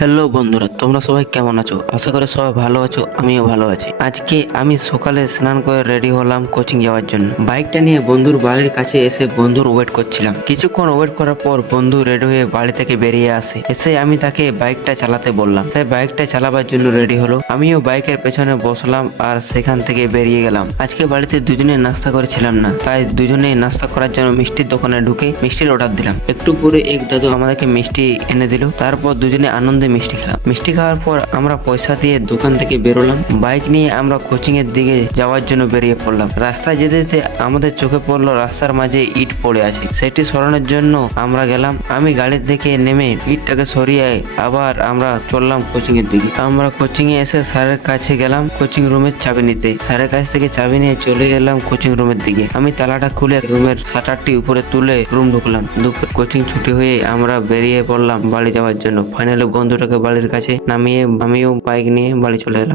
Hello বন্ধুরা, তোমরা সবাই কেমন আছো? আশা করি সবাই ভালো আছো, আমিও ভালো আছি। আজকে আমি সকালে স্নান করে রেডি হলাম কোচিং যাওয়ার জন্য। বাইকটা নিয়ে বন্ধুর বাড়ির কাছে এসে বন্ধুর ওয়েট করছিলাম। কিছুক্ষণ ওয়েট করার পর বন্ধু রেডি হয়ে বাড়ি থেকে বেরিয়ে আসে। এসে আমি তাকে বাইকটা চালাতে বললাম। তাই বাইকটা চালাবার জন্য রেডি হলো। আমিও বাইকের পেছনে বসলাম আর সেখান থেকে বেরিয়ে গেলাম। আজকে বাড়িতে দুজনে নাস্তা করেছিলাম না, তাই দুজনে নাস্তা করার জন্য মিষ্টির দোকানে ঢুকে মিষ্টির অর্ডার দিলাম। একটু পরে এক দাদু আমাদেরকে মিষ্টি এনে দিল। তারপর দুজনে আনন্দে মিষ্টি খেলাম। মিষ্টি খাওয়ার পর আমরা পয়সা দিয়ে দোকান থেকে বেরোলাম। বাইক নিয়ে আমরা কোচিং এর দিকে যাওয়ার জন্য বেরিয়ে পড়লাম। রাস্তায় যেতে যেতে আমাদের চোখে পড়লো রাস্তার মাঝে ইট পড়ে আছে। সেটি সরানোর জন্য আমরা গেলাম। আমি গাড়ি থেকে নেমে ইটটাকে সরিয়ে আবার আমরা চললাম কোচিং এর দিকে। আমরা কোচিং এ এসে স্যারের কাছে গেলাম কোচিং রুমের চাবি নিতে। স্যারের কাছ থেকে চাবি নিয়ে চলে গেলাম কোচিং রুমের দিকে। আমি তালাটা খুলে রুমের শাটারটি উপরে তুলে রুম ঢুকলাম। দুপুর কোচিং ছুটি হয়ে আমরা বেরিয়ে পড়লাম বাড়ি যাওয়ার জন্য। ফাইনালি বন্ধুটাকে বাড়ির কাছে নামিয়ে আমিও বাইক নিয়ে বাড়ি চলে এলাম।